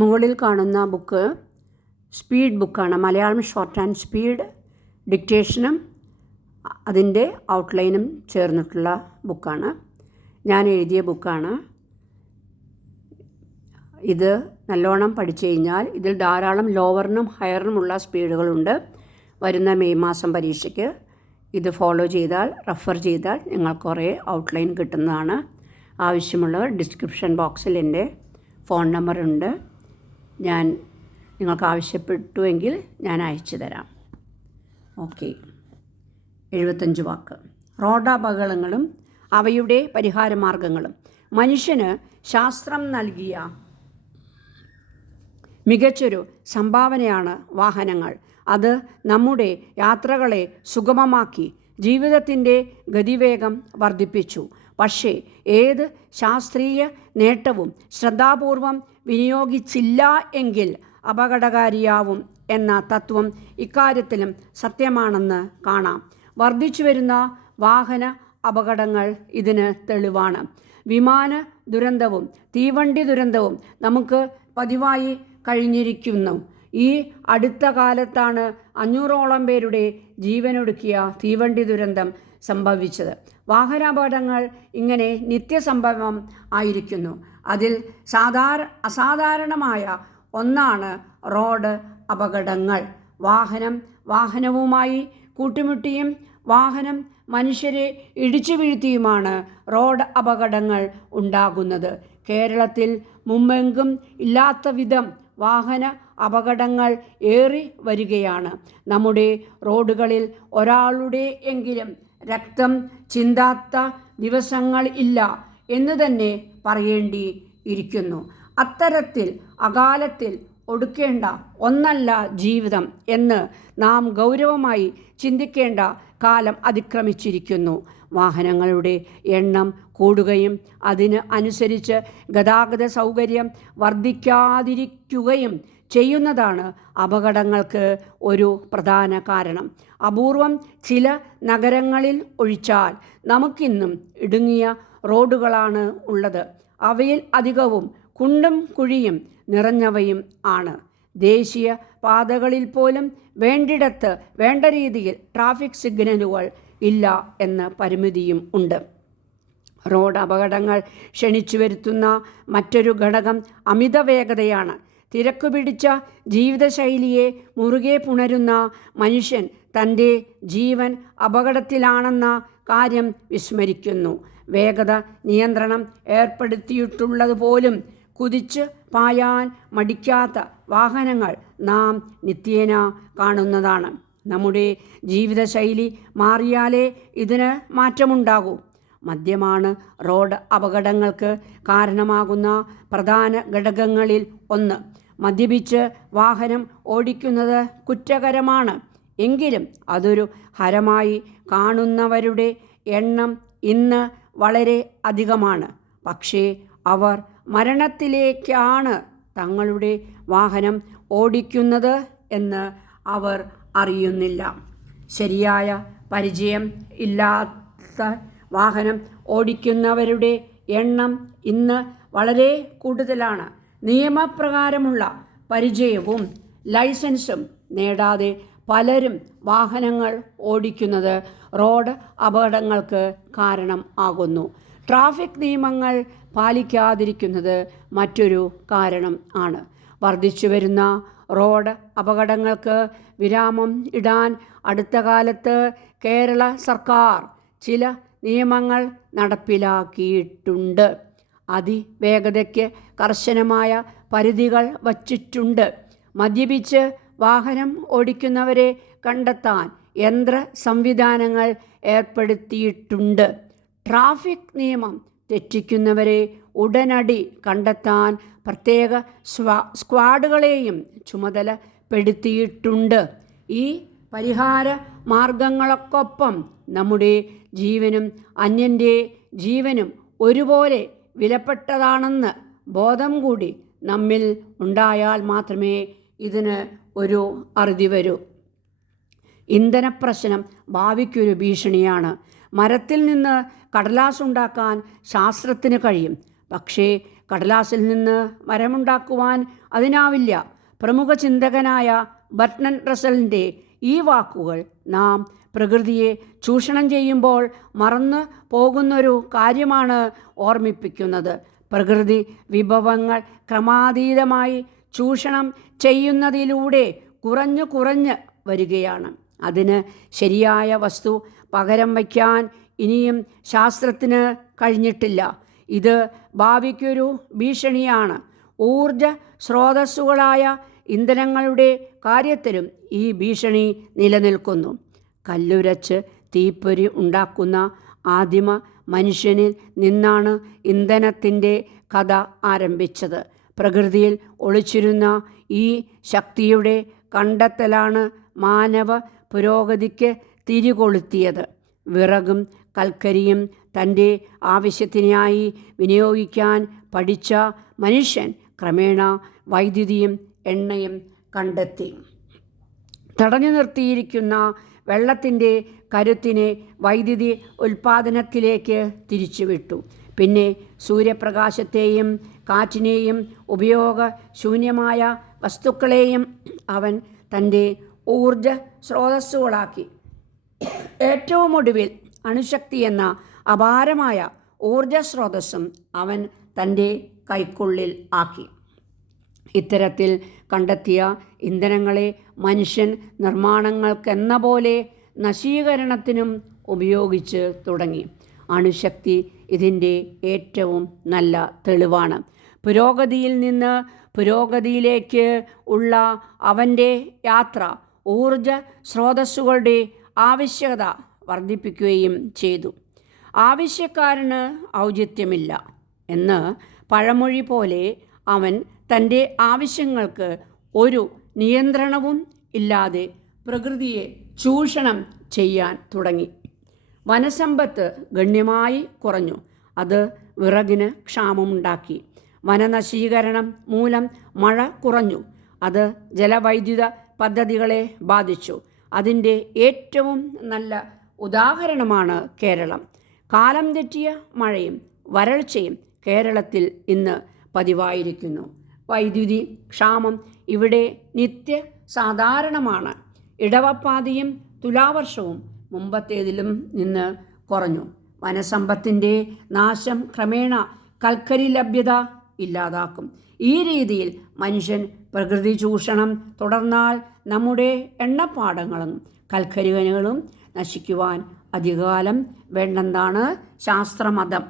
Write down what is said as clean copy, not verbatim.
മുകളിൽ കാണുന്ന book speed ബുക്കാണ്. മലയാളം ഷോർട്ട് ആൻഡ് സ്പീഡ് ഡിക്റ്റേഷനും അതിൻ്റെ ഔട്ട്ലൈനും ചേർന്നിട്ടുള്ള ബുക്കാണ്. ഞാൻ എഴുതിയ ബുക്കാണ്. ഇത് നല്ലോണം പഠിച്ചു കഴിഞ്ഞാൽ ഇതിൽ ധാരാളം ലോവറിനും ഹയറിനുമുള്ള സ്പീഡുകളുണ്ട്. വരുന്ന മെയ് മാസം പരീക്ഷയ്ക്ക് ഇത് ഫോളോ ചെയ്താൽ, റെഫർ ചെയ്താൽ നിങ്ങൾക്ക് കുറേ ഔട്ട്ലൈൻ കിട്ടുന്നതാണ്. ആവശ്യമുള്ളവർ ഡിസ്ക്രിപ്ഷൻ ബോക്സിൽ എൻ്റെ ഫോൺ നമ്പറുണ്ട്. ഞാൻ നിങ്ങൾക്ക് ആവശ്യപ്പെട്ടുവെങ്കിൽ ഞാൻ അയച്ചു തരാം. ഓക്കെ. 75 വാക്ക്. റോഡപകടങ്ങളും അവയുടെ പരിഹാരമാർഗങ്ങളും. മനുഷ്യന് ശാസ്ത്രം നൽകിയ മികച്ചൊരു സംഭാവനയാണ് വാഹനങ്ങൾ. അത് നമ്മുടെ യാത്രകളെ സുഗമമാക്കി ജീവിതത്തിൻ്റെ ഗതിവേഗം വർദ്ധിപ്പിച്ചു. പക്ഷേ ഏത് ശാസ്ത്രീയ നേട്ടവും ശ്രദ്ധാപൂർവം വിനിയോഗിച്ചില്ല എങ്കിൽ അപകടകാരിയാവും എന്ന തത്വം ഇക്കാര്യത്തിലും സത്യമാണെന്ന് കാണാം. വർദ്ധിച്ചു വരുന്ന വാഹന അപകടങ്ങൾ ഇതിന് തെളിവാണ്. വിമാന ദുരന്തവും തീവണ്ടി ദുരന്തവും നമുക്ക് പതിവായി കഴിഞ്ഞിരിക്കുന്നു. ഈ അടുത്ത കാലത്താണ് 500ഓളം പേരുടെ ജീവനൊടുക്കിയ തീവണ്ടി ദുരന്തം സംഭവിച്ചത്. വാഹനാപകടങ്ങൾ ഇങ്ങനെ നിത്യസംഭവം ആയിരിക്കുന്നു. അതിൽ അസാധാരണമായ ഒന്നാണ് റോഡ് അപകടങ്ങൾ. വാഹനവുമായി കൂട്ടിമുട്ടിയും വാഹനം മനുഷ്യരെ ഇടിച്ചു വീഴ്ത്തിയുമാണ് റോഡ് അപകടങ്ങൾ ഉണ്ടാകുന്നത്. കേരളത്തിൽ മുമ്പെങ്കും ഇല്ലാത്ത വിധം വാഹന അപകടങ്ങൾ ഏറി വരികയാണ്. നമ്മുടെ റോഡുകളിൽ ഒരാളുടെ എങ്കിലും രക്തം ചിന്താത്ത ദിവസങ്ങൾ ഇല്ല എന്ന് തന്നെ പറയേണ്ടി ഇരിക്കുന്നു. അത്തരത്തിൽ അകാലത്തിൽ ഒടുക്കേണ്ട ഒന്നല്ല ജീവിതം എന്ന് നാം ഗൗരവമായി ചിന്തിക്കേണ്ട കാലം അതിക്രമിച്ചിരിക്കുന്നു. വാഹനങ്ങളുടെ എണ്ണം കൂടുകയും അതിന് അനുസരിച്ച് ഗതാഗത സൗകര്യം വർദ്ധിക്കാതിരിക്കുകയും ചെയ്യുന്നതാണ് അപകടങ്ങൾക്ക് ഒരു പ്രധാന കാരണം. അപൂർവം ചില നഗരങ്ങളിൽ ഒഴിച്ചാൽ നമുക്കിന്നും ഇടുങ്ങിയ റോഡുകളാണ് ഉള്ളത്. അവയിൽ അധികവും കുണ്ടും കുഴിയും നിറഞ്ഞവയും ആണ്. ദേശീയ പാതകളിൽ പോലും വേണ്ടിടത്ത് വേണ്ട രീതിയിൽ ട്രാഫിക് സിഗ്നലുകൾ ഇല്ല എന്ന പരിമിതിയും ഉണ്ട്. റോഡ് അപകടങ്ങൾ ക്ഷണിച്ചു വരുത്തുന്ന മറ്റൊരു ഘടകം അമിത വേഗതയാണ്. തിരക്കുപിടിച്ച ജീവിതശൈലിയെ മുറുകെ പുണരുന്ന മനുഷ്യൻ തൻ്റെ ജീവൻ അപകടത്തിലാണെന്ന കാര്യം വിസ്മരിക്കുന്നു. വേഗത നിയന്ത്രണം ഏർപ്പെടുത്തിയിട്ടുള്ളതുപോലും കുതിച്ച് പായാൻ മടിക്കാത്ത വാഹനങ്ങൾ നാം നിത്യേന കാണുന്നതാണ്. നമ്മുടെ ജീവിതശൈലി മാറിയാലേ ഇതിന് മാറ്റമുണ്ടാകൂ. മദ്യമാണ് റോഡ് അപകടങ്ങൾക്ക് കാരണമാകുന്ന പ്രധാന ഘടകങ്ങളിൽ ഒന്ന്. മദ്യപിച്ച് വാഹനം ഓടിക്കുന്നത് കുറ്റകരമാണ്. എങ്കിലും അതൊരു ഹരമായി കാണുന്നവരുടെ എണ്ണം ഇന്ന് വളരെ അധികമാണ്. പക്ഷേ അവർ മരണത്തിലേക്കാണ് തങ്ങളുടെ വാഹനം ഓടിക്കുന്നത് എന്ന് അവർ അറിയുന്നില്ല. ശരിയായ പരിചയം ഇല്ലാത്ത വാഹനം ഓടിക്കുന്നവരുടെ എണ്ണം ഇന്ന് വളരെ കൂടുതലാണ്. നിയമപ്രകാരമുള്ള പരിചയവും ലൈസൻസും നേടാതെ പലരും വാഹനങ്ങൾ ഓടിക്കുന്നത് റോഡ് അപകടങ്ങൾക്ക് കാരണം ആകുന്നു. ട്രാഫിക് നിയമങ്ങൾ പാലിക്കാതിരിക്കുന്നത് മറ്റൊരു കാരണം ആണ്. വർദ്ധിച്ചു വരുന്ന റോഡ് അപകടങ്ങൾക്ക് വിരാമം ഇടാൻ അടുത്ത കാലത്ത് കേരള സർക്കാർ ചില നിയമങ്ങൾ നടപ്പിലാക്കിയിട്ടുണ്ട്. അതിവേഗതയ്ക്ക് കർശനമായ പരിധികൾ വച്ചിട്ടുണ്ട്. മദ്യപിച്ച് വാഹനം ഓടിക്കുന്നവരെ കണ്ടെത്താൻ യന്ത്ര സംവിധാനങ്ങൾ ഏർപ്പെടുത്തിയിട്ടുണ്ട്. ട്രാഫിക് നിയമം തെറ്റിക്കുന്നവരെ ഉടനടി കണ്ടെത്താൻ പ്രത്യേക സ്ക്വാഡുകളെയും ചുമതലപ്പെടുത്തിയിട്ടുണ്ട്. ഈ പരിഹാര മാർഗങ്ങൾക്കൊപ്പം നമ്മുടെ ജീവനും അന്യൻ്റെ ജീവനും ഒരുപോലെ വിലപ്പെട്ടതാണെന്ന് ബോധം കൂടി നമ്മിൽ ഉണ്ടായാൽ മാത്രമേ ഇതിന് ഒരു അറുതി വരൂ. ഇന്ധനപ്രശ്നം ഭാവിക്കൊരു ഭീഷണിയാണ്. മരത്തിൽ നിന്ന് കടലാസ് ഉണ്ടാക്കാൻ ശാസ്ത്രത്തിന് കഴിയും. പക്ഷേ കടലാസിൽ നിന്ന് മരമുണ്ടാക്കുവാൻ അതിനാവില്ല. പ്രമുഖ ചിന്തകനായ ബർട്ട്രൻഡ് റസ്സലിൻ്റെ ഈ വാക്കുകൾ നാം പ്രകൃതിയെ ചൂഷണം ചെയ്യുമ്പോൾ മറന്നു പോകുന്നൊരു കാര്യമാണ് ഓർമ്മിപ്പിക്കുന്നത്. പ്രകൃതി വിഭവങ്ങൾ ക്രമാതീതമായി ചൂഷണം ചെയ്യുന്നതിലൂടെ കുറഞ്ഞു വരികയാണ്. അതിന് ശരിയായ വസ്തു പകരം വയ്ക്കാൻ ഇനിയും ശാസ്ത്രത്തിന് കഴിഞ്ഞിട്ടില്ല. ഇത് ഭാവിക്കൊരു ഭീഷണിയാണ്. ഊർജ സ്രോതസ്സുകളായ ഇന്ധനങ്ങളുടെ കാര്യത്തിലും ഈ ഭീഷണി നിലനിൽക്കുന്നു. കല്ലുരച്ച് തീപ്പൊരി ഉണ്ടാക്കുന്ന ആദിമ മനുഷ്യനിൽ നിന്നാണ് ഇന്ധനത്തിൻ്റെ കഥ ആരംഭിച്ചത്. പ്രകൃതിയിൽ ഒളിച്ചിരുന്ന ഈ ശക്തിയുടെ കണ്ടെത്തലാണ് മാനവ പുരോഗതിക്ക് തിരികൊളുത്തിയത്. വിറകും കൽക്കരിയും തൻ്റെ ആവശ്യത്തിനായി വിനിയോഗിക്കാൻ പഠിച്ച മനുഷ്യൻ ക്രമേണ വൈദ്യുതിയും എണ്ണയും കണ്ടെത്തി. തടഞ്ഞു നിർത്തിയിരിക്കുന്ന വെള്ളത്തിൻ്റെ കരുത്തിനെ വൈദ്യുതി ഉൽപ്പാദനത്തിലേക്ക് തിരിച്ചുവിട്ടു. പിന്നെ സൂര്യപ്രകാശത്തെയും കാറ്റിനെയും ഉപയോഗശൂന്യമായ വസ്തുക്കളെയും അവൻ തൻ്റെ ഊർജ സ്രോതസ്സുകളാക്കി. ഏറ്റവും ഒടുവിൽ അണുശക്തി എന്ന അപാരമായ ഊർജ സ്രോതസ്സും അവൻ തൻ്റെ കൈക്കുള്ളിൽ ആക്കി. ഇത്തരത്തിൽ കണ്ടെത്തിയ ഇന്ധനങ്ങളെ മനുഷ്യൻ നിർമ്മാണങ്ങൾക്കെന്ന പോലെ നശീകരണത്തിനും ഉപയോഗിച്ച് തുടങ്ങി. അണുശക്തി ഇതിൻ്റെ ഏറ്റവും നല്ല തെളിവാണ്. പുരോഗതിയിൽ നിന്ന് പുരോഗതിയിലേക്ക് ഉള്ള അവൻ്റെ യാത്ര ഊർജ സ്രോതസ്സുകളുടെ ആവശ്യകത വർദ്ധിപ്പിക്കുകയും ചെയ്തു. ആവശ്യക്കാരന് ഔചിത്യമില്ല എന്ന് പഴമൊഴി പോലെ അവൻ തൻ്റെ ആവശ്യങ്ങൾക്ക് ഒരു നിയന്ത്രണവും ഇല്ലാതെ പ്രകൃതിയെ ചൂഷണം ചെയ്യാൻ തുടങ്ങി. വനസമ്പത്ത് ഗണ്യമായി കുറഞ്ഞു. അത് വിറകിന് ക്ഷാമമുണ്ടാക്കി. വനനശീകരണം മൂലം മഴ കുറഞ്ഞു. അത് ജലവൈദ്യുത പദ്ധതികളെ ബാധിച്ചു. അതിൻ്റെ ഏറ്റവും നല്ല ഉദാഹരണമാണ് കേരളം. കാലം തെറ്റിയ മഴയും വരൾച്ചയും കേരളത്തിൽ ഇന്ന് പതിവായിരിക്കുന്നു. വൈദ്യുതി ക്ഷാമം ഇവിടെ നിത്യ സാധാരണമാണ്. ഇടവപ്പാതിയും തുലാവർഷവും മുമ്പത്തേതിലും നിന്ന് കുറഞ്ഞു. വനസമ്പത്തിൻ്റെ നാശം ക്രമേണ കൽക്കരി ലഭ്യത ഇല്ലാതാക്കും. ഈ രീതിയിൽ മനുഷ്യൻ പ്രകൃതി ചൂഷണം തുടർന്നാൽ നമ്മുടെ എണ്ണപ്പാടങ്ങളും കൽക്കരി ഖനികളും നശിക്കുവാൻ അധികകാലം വേണ്ടെന്നാണ് ശാസ്ത്രമതം.